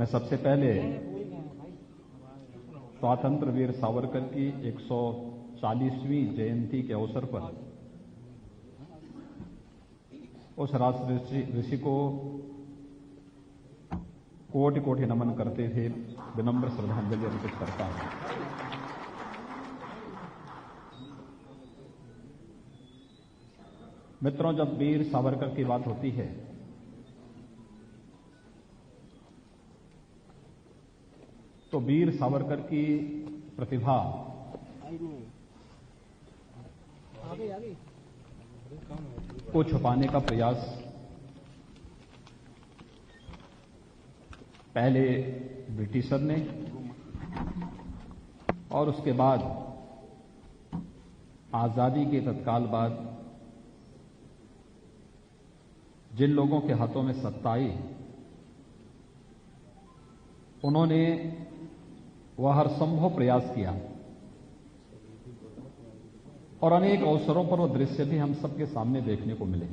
मैं सबसे पहले स्वातंत्र वीर सावरकर की 140वीं जयंती के अवसर पर उस राष्ट्र ऋषि को कोटि कोटि नमन करते हुए विनम्र श्रद्धांजलि अर्पित करता हूं। मित्रों, जब वीर सावरकर की बात होती है तो वीर सावरकर की प्रतिभा को छुपाने का प्रयास पहले ब्रिटिशर ने और उसके बाद आजादी के तत्काल बाद जिन लोगों के हाथों में सत्ता आई उन्होंने वह हर संभव प्रयास किया और अनेक अवसरों पर वो दृश्य भी हम सबके सामने देखने को मिले।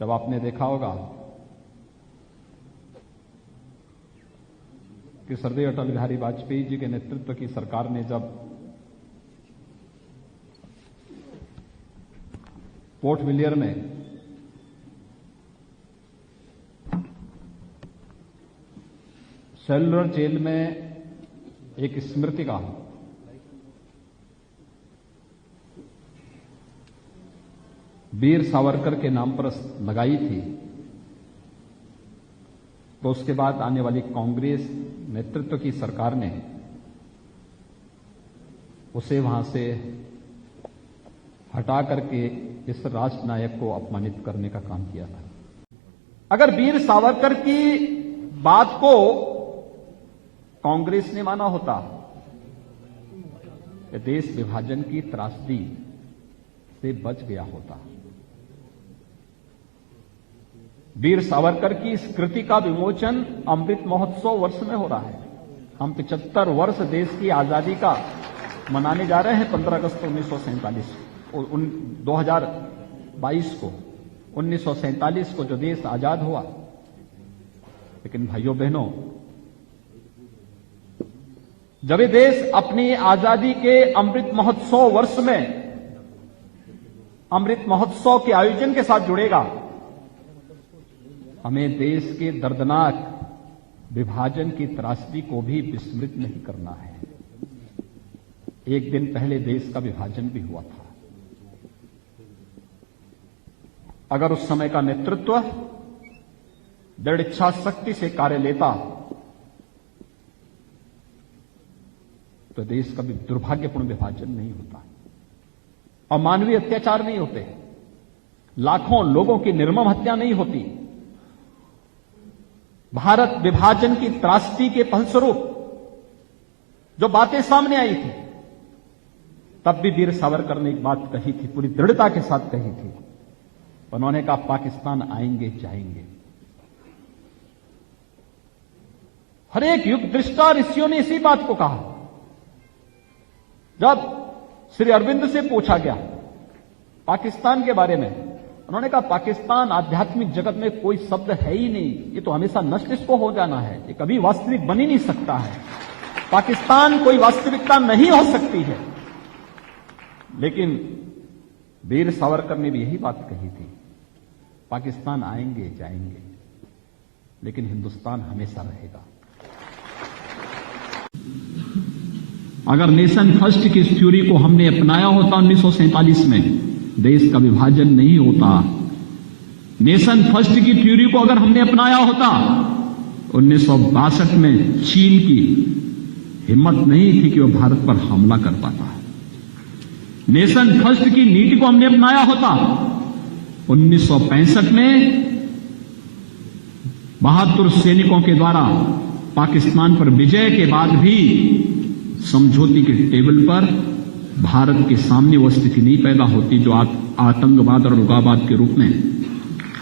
जब आपने देखा होगा कि स्वर्गीय अटल बिहारी वाजपेयी जी के नेतृत्व की सरकार ने जब पोर्ट विलियर में सेलुलर जेल में एक स्मृतिका वीर सावरकर के नाम पर लगाई थी, तो उसके बाद आने वाली कांग्रेस नेतृत्व की सरकार ने उसे वहां से हटा करके इस राष्ट्र नायक को अपमानित करने का काम किया था। अगर वीर सावरकर की बात को कांग्रेस ने माना होता तो देश विभाजन की त्रासदी से बच गया होता। वीर सावरकर की इस कृति का विमोचन अमृत महोत्सव वर्ष में हो रहा है। हम 75 वर्ष देश की आजादी का मनाने जा रहे हैं 15 अगस्त 1947 2022 को। 1947 को जो देश आजाद हुआ, लेकिन भाइयों बहनों, जब ये देश अपनी आजादी के अमृत महोत्सव वर्ष में अमृत महोत्सव के आयोजन के साथ जुड़ेगा, हमें देश के दर्दनाक विभाजन की त्रासदी को भी विस्मृत नहीं करना है। एक दिन पहले देश का विभाजन भी हुआ था। अगर उस समय का नेतृत्व दृढ़ इच्छा शक्ति से कार्य लेता तो देश का भी दुर्भाग्यपूर्ण विभाजन नहीं होता, अमानवीय अत्याचार नहीं होते, लाखों लोगों की निर्मम हत्या नहीं होती। भारत विभाजन की त्रासदी के फलस्वरूप जो बातें सामने आई थी, तब भी वीर सावरकर ने एक बात कही थी, पूरी दृढ़ता के साथ कही थी। उन्होंने कहा, पाकिस्तान आएंगे जाएंगे। हर एक युग दृष्टा ऋषियों ने इसी बात को कहा। जब श्री अरविंद से पूछा गया पाकिस्तान के बारे में, उन्होंने कहा, पाकिस्तान आध्यात्मिक जगत में कोई शब्द है ही नहीं, ये तो हमेशा नष्ट इसको हो जाना है, ये कभी वास्तविक बन ही नहीं सकता है। पाकिस्तान कोई वास्तविकता नहीं हो सकती है। लेकिन वीर सावरकर ने भी यही बात कही थी, पाकिस्तान आएंगे जाएंगे, लेकिन हिंदुस्तान हमेशा रहेगा। अगर नेशन फर्स्ट की इस थ्योरी को हमने अपनाया होता 1947 में, देश का विभाजन नहीं होता। नेशन फर्स्ट की थ्योरी को अगर हमने अपनाया होता 1962 में, चीन की हिम्मत नहीं थी कि वह भारत पर हमला कर पाता। नेशन फर्स्ट की नीति को हमने अपनाया होता 1965 में, बहादुर सैनिकों के द्वारा पाकिस्तान पर विजय के बाद भी समझौते के टेबल पर भारत के सामने वह स्थिति नहीं पैदा होती जो आतंकवाद और उग्रवाद के रूप में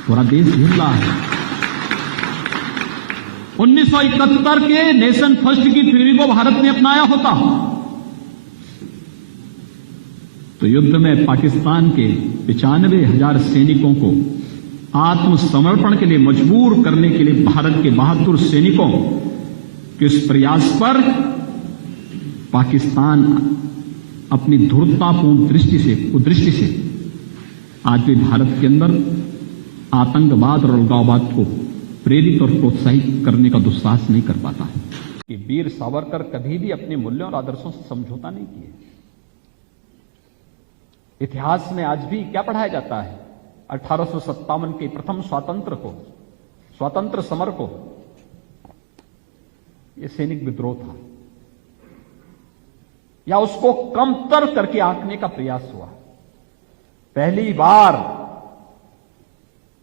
पूरा देश हिल रहा है। 1971 के नेशन फर्स्ट की थ्योरी को भारत ने अपनाया होता तो युद्ध में पाकिस्तान के 95,000 सैनिकों को आत्मसमर्पण के लिए मजबूर करने के लिए भारत के बहादुर सैनिकों के इस प्रयास पर पाकिस्तान अपनी धूर्ततापूर्ण कुदृष्टि से आज भी भारत के अंदर आतंकवाद और अलगाववाद को प्रेरित और प्रोत्साहित करने का दुस्साहस नहीं कर पाता है कि वीर सावरकर कभी भी अपने मूल्यों और आदर्शों से समझौता नहीं किए। इतिहास में आज भी क्या पढ़ाया जाता है? 1857 के प्रथम स्वातंत्र समर को यह सैनिक विद्रोह था, या उसको कमतर करके आंकने का प्रयास हुआ। पहली बार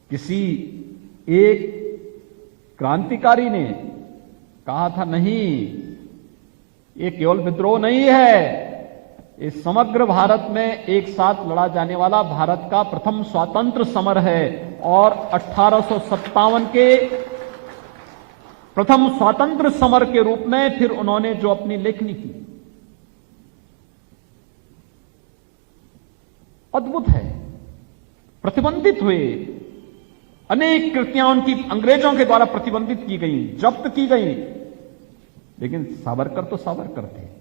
किसी एक क्रांतिकारी ने कहा था, नहीं, ये केवल विद्रोह नहीं है, ये समग्र भारत में एक साथ लड़ा जाने वाला भारत का प्रथम स्वातंत्र समर है। और 1857 के प्रथम स्वातंत्र समर के रूप में फिर उन्होंने जो अपनी लेखनी की, अद्भुत है। प्रतिबंधित हुए, अनेक कृतियां उनकी अंग्रेजों के द्वारा प्रतिबंधित की गई, जब्त की गई, लेकिन सावरकर तो सावरकर थे।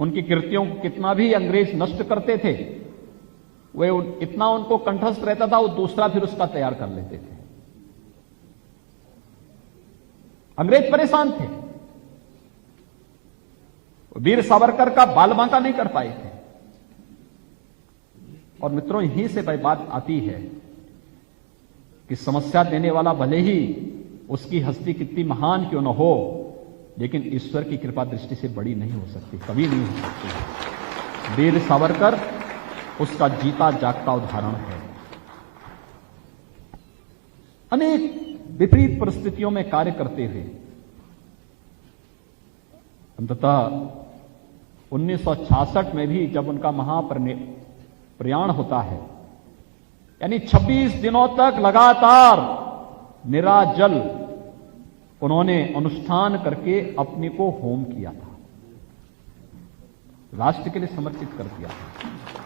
उनकी कृतियों को कितना भी अंग्रेज नष्ट करते थे, वे इतना उनको कंठस्थ रहता था, वो दूसरा फिर उसका तैयार कर लेते थे। अंग्रेज परेशान थे, वीर सावरकर का बालबांका नहीं कर पाए थे। और मित्रों, यहीं से बात आती है कि समस्या देने वाला भले ही उसकी हस्ती कितनी महान क्यों न हो, लेकिन ईश्वर की कृपा दृष्टि से बड़ी नहीं हो सकती, कभी नहीं हो सकती। वीर सावरकर उसका जीता जागता उदाहरण है। अनेक विपरीत परिस्थितियों में कार्य करते हुए अंततः 1966 में भी जब उनका महाप्रयाण होता है, यानी 26 दिनों तक लगातार निराजल उन्होंने अनुष्ठान करके अपने को होम किया था, राष्ट्र के लिए समर्पित कर दिया था।